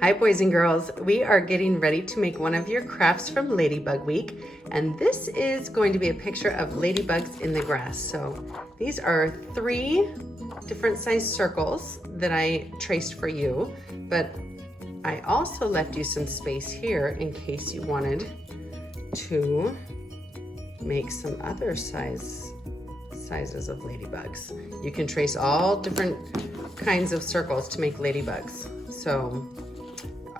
Hi boys and girls, we are getting ready to make one of your crafts from Ladybug Week, and this is going to be a picture of ladybugs in the grass. So these are 3 different size circles that I traced for you, but I also left you some space here in case you wanted to make some other sizes of ladybugs. You can trace all different kinds of circles to make ladybugs. So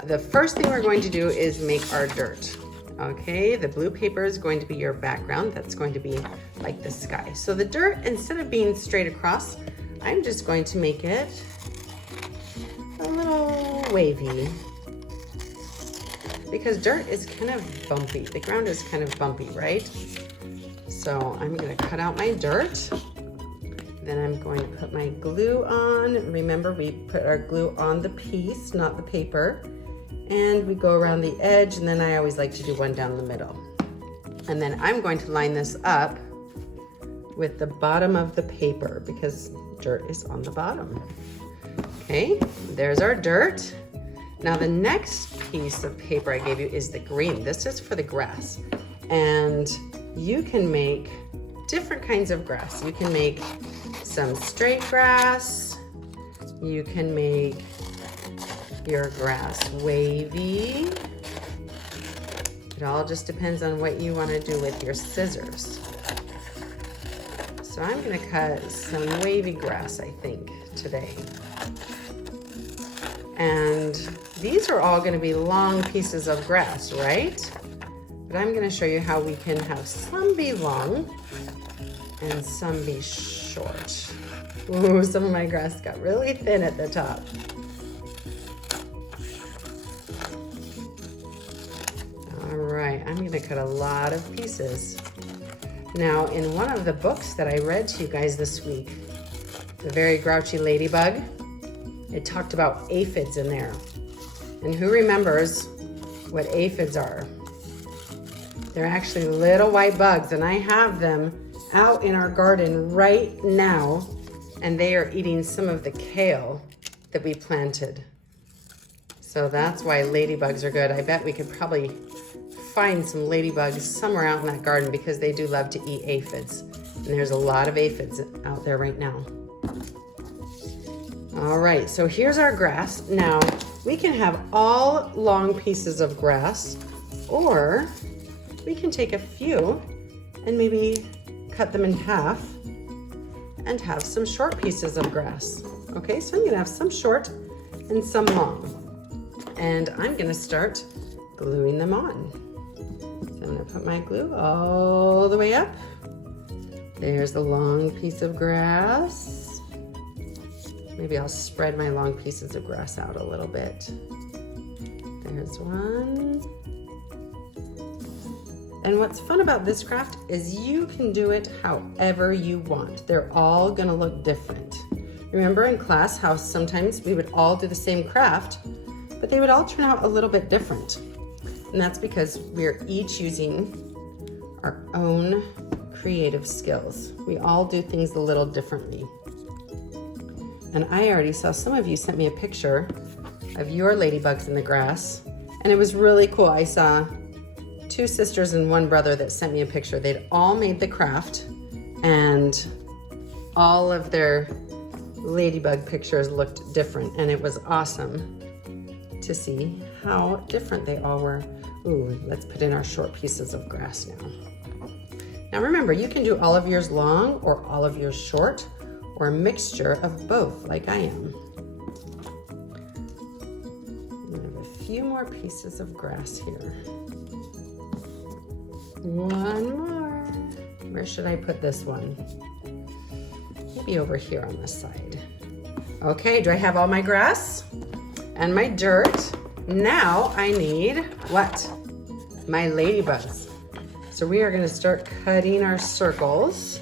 the first thing we're going to do is make our dirt. Okay, the blue paper is going to be your background. That's going to be like the sky. So the dirt, instead of being straight across, I'm just going to make it a little wavy, because dirt is kind of bumpy. The ground is kind of bumpy, right? So I'm gonna cut out my dirt. Then I'm going to put my glue on. Remember, we put our glue on the piece, not the paper. And we go around the edge, and then I always like to do one down the middle. And then I'm going to line this up with the bottom of the paper because dirt is on the bottom. Okay, there's our dirt. Now the next piece of paper I gave you is the green. This is for the grass. And you can make different kinds of grass. You can make some straight grass. You can make your grass wavy. It all just depends on what you want to do with your scissors. So I'm going to cut some wavy grass, I think, today. And these are all going to be long pieces of grass, right? But I'm going to show you how we can have some be long and some be short. Ooh, some of my grass got really thin at the top. All right, I'm going to cut a lot of pieces. Now, in one of the books that I read to you guys this week, The Very Grouchy Ladybug, it talked about aphids in there. And who remembers what aphids are? They're actually little white bugs, and I have them out in our garden right now, and they are eating some of the kale that we planted. So that's why ladybugs are good. I bet we could probably find some ladybugs somewhere out in that garden because they do love to eat aphids. And there's a lot of aphids out there right now. All right, so here's our grass. Now, we can have all long pieces of grass, or we can take a few and maybe cut them in half and have some short pieces of grass. Okay, so I'm gonna have some short and some long. And I'm gonna start gluing them on. So I'm gonna put my glue all the way up. There's the long piece of grass. Maybe I'll spread my long pieces of grass out a little bit. There's one. And what's fun about this craft is you can do it however you want. They're all gonna look different. Remember in class how sometimes we would all do the same craft, but they would all turn out a little bit different. And that's because we're each using our own creative skills. We all do things a little differently. And I already saw some of you sent me a picture of your ladybugs in the grass, and it was really cool. I saw 2 sisters and 1 brother that sent me a picture. They'd all made the craft, and all of their ladybug pictures looked different, and it was awesome to see how different they all were. Ooh, let's put in our short pieces of grass now. Now remember, you can do all of yours long or all of yours short, or a mixture of both, like I am. I have a few more pieces of grass here. One more. Where should I put this one? Maybe over here on this side. Okay, do I have all my grass and my dirt? Now I need what? My ladybugs. So we are gonna start cutting our circles.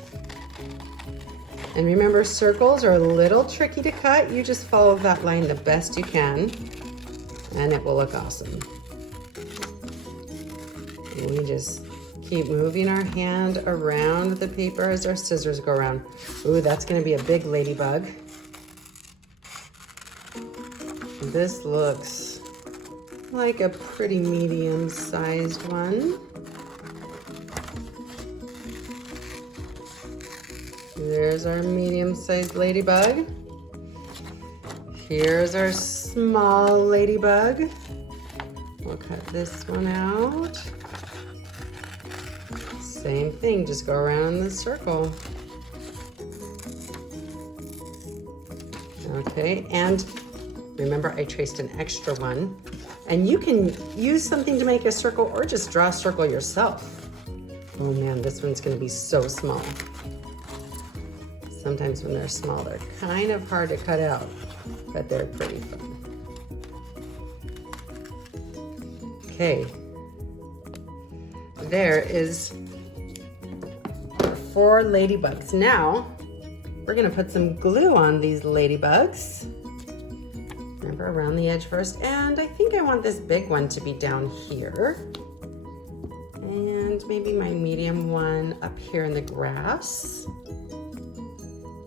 And remember, circles are a little tricky to cut. You just follow that line the best you can, and it will look awesome. And we just keep moving our hand around the paper as our scissors go around. Ooh, that's gonna be a big ladybug. This looks like a pretty medium-sized one. There's our medium-sized ladybug. Here's our small ladybug. We'll cut this one out. Same thing, just go around in the circle. Okay, and remember I traced an extra one. And you can use something to make a circle or just draw a circle yourself. Oh man, this one's gonna be so small. Sometimes when they're small, they're kind of hard to cut out, but they're pretty fun. Okay, there is our 4 ladybugs. Now, we're gonna put some glue on these ladybugs. Remember, around the edge first, and I think I want this big one to be down here. And maybe my medium one up here in the grass.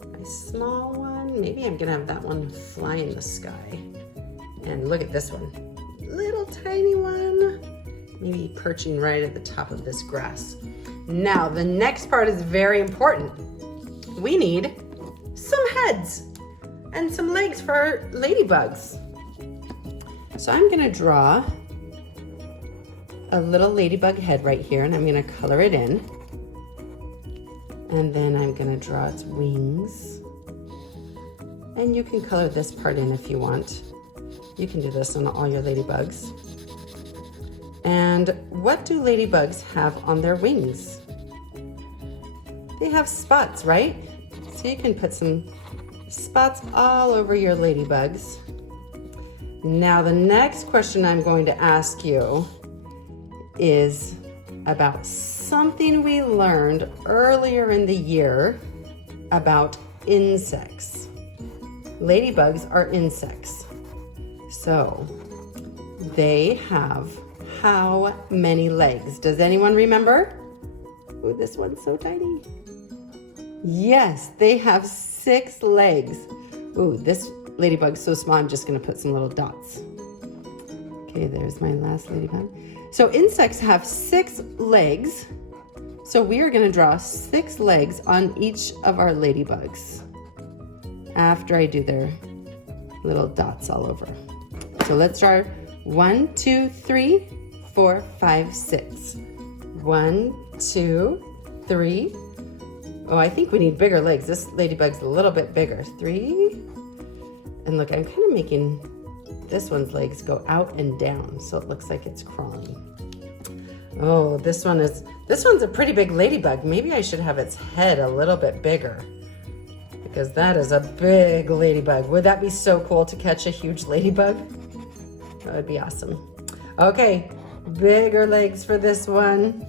My small one, maybe I'm gonna have that one fly in the sky. And look at this one, little tiny one, maybe perching right at the top of this grass. Now, the next part is very important. We need some heads and some legs for our ladybugs. So I'm gonna draw a little ladybug head right here, and I'm gonna color it in. And then I'm gonna draw its wings. And you can color this part in if you want. You can do this on all your ladybugs. And what do ladybugs have on their wings? They have spots, right? So you can put some spots all over your ladybugs. Now the next question I'm going to ask you is about something we learned earlier in the year about insects. Ladybugs are insects. So they have how many legs? Does anyone remember? Oh, this one's so tiny. Yes, they have 6 legs. Ooh, this ladybug's so small, I'm just gonna put some little dots. Okay, there's my last ladybug. So insects have 6 legs. So we are gonna draw 6 legs on each of our ladybugs after I do their little dots all over. So let's draw 1, 2, 3, 4, 5, 6. 1, 2, 3. Oh, I think we need bigger legs. This ladybug's a little bit bigger. 3. And look, I'm kind of making this one's legs go out and down, so it looks like it's crawling. Oh, this one's a pretty big ladybug. Maybe I should have its head a little bit bigger, because that is a big ladybug. Would that be so cool to catch a huge ladybug? That would be awesome. Okay, bigger legs for this one.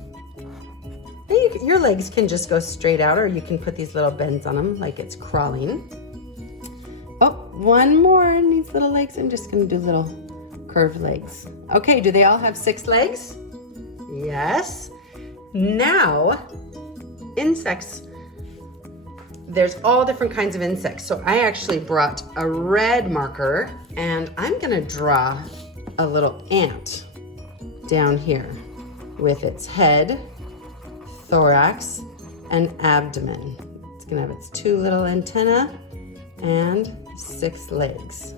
Your legs can just go straight out, or you can put these little bends on them like it's crawling. Oh, one more in these little legs. I'm just gonna do little curved legs. Okay, do they all have 6 legs? Yes. Now, insects. There's all different kinds of insects. So I actually brought a red marker, and I'm gonna draw a little ant down here with its head, thorax, and abdomen. It's gonna have its 2 little antennae and 6 legs.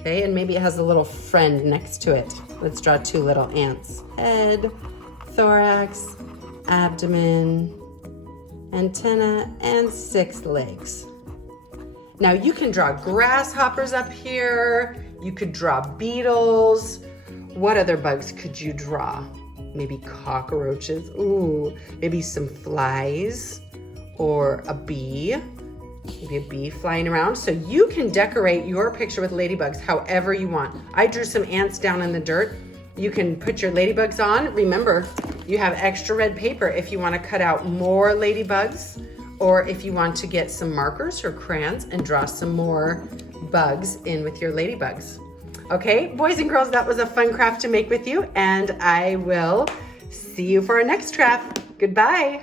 Okay, and maybe it has a little friend next to it. Let's draw 2 little ants. Head, thorax, abdomen, antenna, and 6 legs. Now you can draw grasshoppers up here. You could draw beetles. What other bugs could you draw? Maybe cockroaches. Ooh, maybe some flies or a bee. Maybe a bee flying around. So you can decorate your picture with ladybugs however you want. I drew some ants down in the dirt. You can put your ladybugs on. Remember, you have extra red paper if you want to cut out more ladybugs, or if you want to get some markers or crayons and draw some more bugs in with your ladybugs. Okay, boys and girls, that was a fun craft to make with you, and I will see you for our next craft. Goodbye.